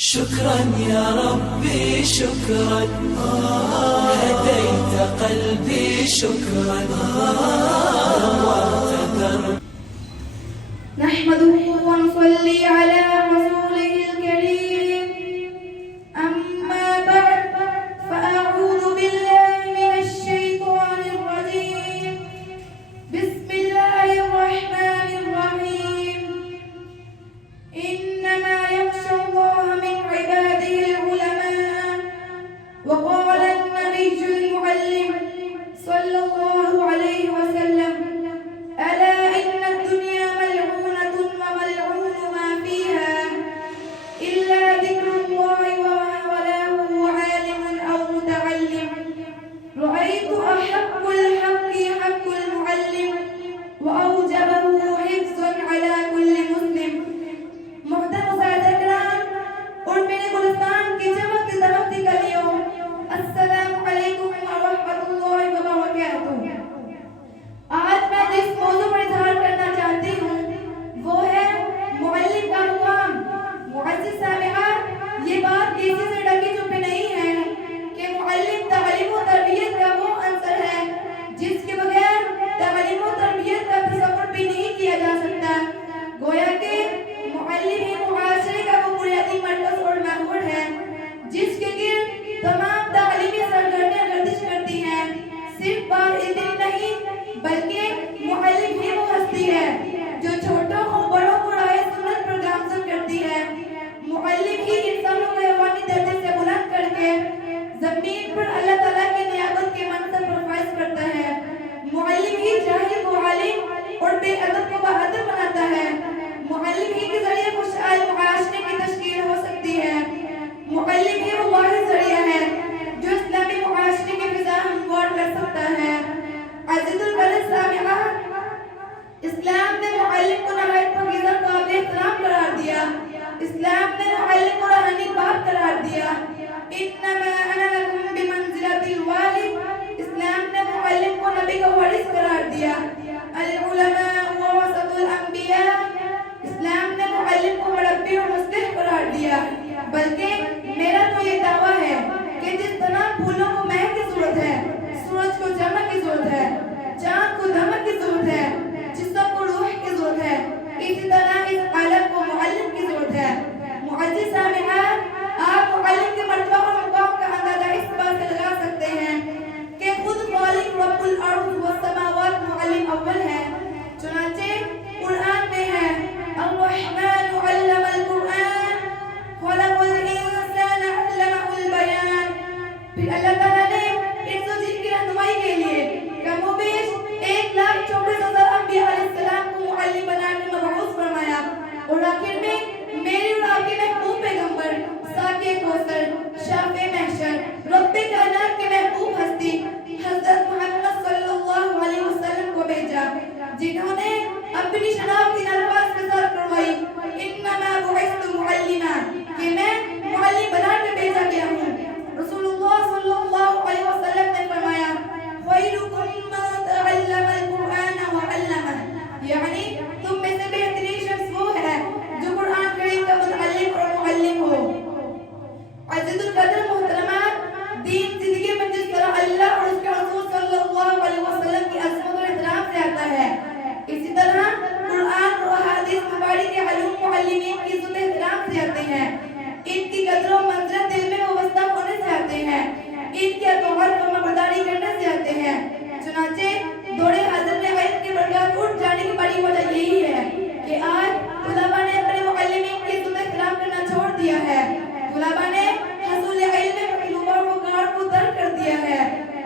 شكرا يا ربي شكرا هديت قلبي شكرا نورت دربي نحمده ونصلي على رسوله الكريم أما بعد فأعوذ بالله من الشيطان الرجيم بسم الله الرحمن الرحيم إنما يخشى الله من عباده العلماء وقال النبي المعلم صلى الله عليه وسلم ألا إن الدنيا ملعونة وملعون ما فيها إلا ذكر الله وما وله عالم أو متعلم رأيت أحق الحق حق المعلم وأوجبه حفظا على كل مسلم محترم سادہ کرام اور میرے گلستان کی چمکتی دمکتی گلیوں السلام علیکم ورحمۃ اللہ وبرکاتہ۔ آج میں جس موضوع پر اظہار کرنا چاہتی ہوں وہ ہے معلم کا مقام۔ معزز سامعین، یہ بات کسی سے ڈکی چھپی نہیں ہے کہ معلم تعلیم و تربیت کا وہ عنصر ہے جس کے بغیر تعلیم و تربیت کا تصور بھی نہیں کیا جا سکتا۔ گویا کہ معلم ہی معاشرے کا وہ بنیادی مرکز اور محور ہے جس کے گرد تمام تعلیمی سرگرمیاں گردش کرتی ہیں۔ صرف بات اتنی نہیں بلکہ معلم ہی وہ ہستی ہے جو چھوٹوں اور بڑوں کو راہ سنت پر گامزن کرتی ہے۔ معلم ہی انسانوں کو حیوانی درجے سے بلند کر کے زمین پر اللہ تعالیٰ کی نیابت کے منصب پر فائز کرتا ہے۔ معلم ہی جاہل کو عالم اور بے ادب کو باادب بناتا ہے۔ معلم ہی کے ذریعے خوشحال معاشرے کی تشکیل ہو سکتی ہے۔ معلم ہی وہ واحد ذریعہ ہے جو اسلامی معاشرے کی فضا ہموار کر سکتا ہے۔ عزیز القدر سامعین، اسلام نے معلم کو نہایت پاکیزہ قابل احترام قرار دیا۔ اسلام نے معلم کو روحانی باپ قرار دیا۔ انما انا لکم بمنزلۃ الوالد، اسلام نے معلم کو نبی کا وارث قرار دیا۔ العلماء ورثۃ الانبیاء، اسلام نے معلم کو مربی اور مصلح قرار دیا۔ بلکہ میرا تو یہ دعویٰ ہے کہ جس طرح پھولوں کو مہک کی ضرورت ہے، سورج کو چمک کی ضرورت ہے، چاند کو دمک کی ضرورت ہے، جسم کو روح کی ضرورت ہے، اسی طرح اس عالم کو معلم کی ضرورت ہے۔ معزز سامعین، آپ معلم کے مرتبہ اور مقام کا اندازہ اس بات سے لگا سکتے ہیں کہ خود خالق رب الارض والسماوات معلم اول ہے۔ چنانچہ قرآن میں ہے الرحمن علم القرآن خلق الانسان علمہ البیان۔ پھر اللہ تعالیٰ نے انس و جن کی رہنمائی کے لیے کم و بیش 1,24,000 انبیاء علیہ السلام کو معلم بنا کر مبعوث فرمایا، اور آخر میں میرے اور آپ کے محبوب پیغمبر ساقی کوثر شافع محشر رب کائنات کے محبوب ہستی حضرت محمد صلی اللہ علیہ وسلم کو بھیجا، جنہوں نے اپنی شناخت ان الفاظ کے ساتھ کروائی انما بعثت معلما، کہ میں معلم بنا کے بھیجا گیا ہوں۔ رسول اللہ صلی اللہ علیہ وسلم نے فرمایا خیرکم من تعلم القرآن وعلمہ، یعنی تم میں سے بہترین شخص وہ ہے جو قرآن کریم کا متعلم اور معلم ہو۔ عزیز القدر محترمات، دین زندگی میں جس طرح اللہ اور اس کے رسول صلی اللہ علیہ وسلم کی عظمت اور احترام سے آتا ہے، اسی طرح قرآن اور احادیث مبارک کے علوم معلمین کی عزت احترام سے آتے ہیں۔ ان کی قدر و منزلت دل میں وابستہ ہونے سے آتے ہیں، ان کی اطاعت و فرمانبرداری کرنے سے آتے ہیں۔ چنانچہ دور حاضر میں علم کی برکات اٹھ جانے کی بڑی وجہ یہی ہے کہ آج طلباء نے اپنے معلمین کی عزت احترام کرنا چھوڑ دیا ہے۔ طلباء نے حصول علم مطلوبہ و وقار کو ترک کر دیا ہے۔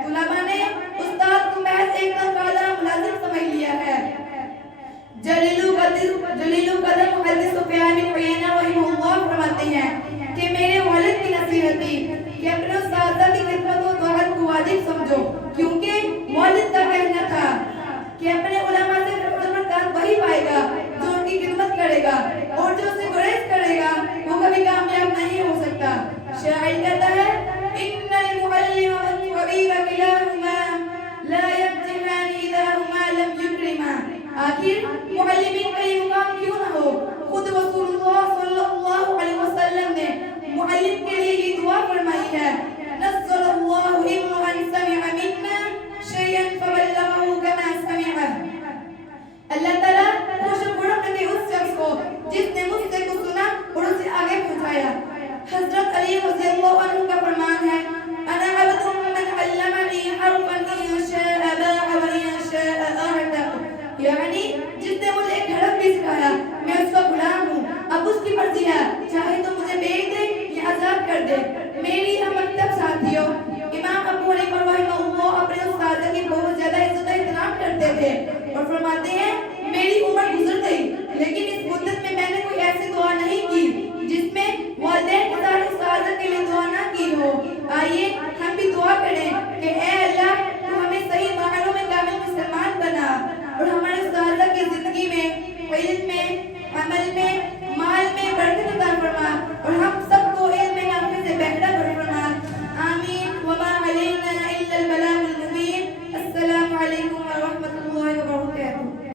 طلباء نے استاد کو محض ایک تنخواہ ملازم سمجھ لیا ہے۔ جلیل القدر محدث سفیان بن عیینہ رحمہ اللہ فرماتے ہیں کہ میرے والد کی نصیحت تھی کہ اپنے اساتذہ کی خدمت و طاعت کو واجب سمجھو، کیونکہ والد کا کہنا تھا کہ اپنے علماء سے برکات وہی پائے گا جو ان کی خدمت کرے گا، اور جو اسے گریز کرے گا وہ کبھی کامیاب نہیں ہو سکتا۔ فرماتے ہیں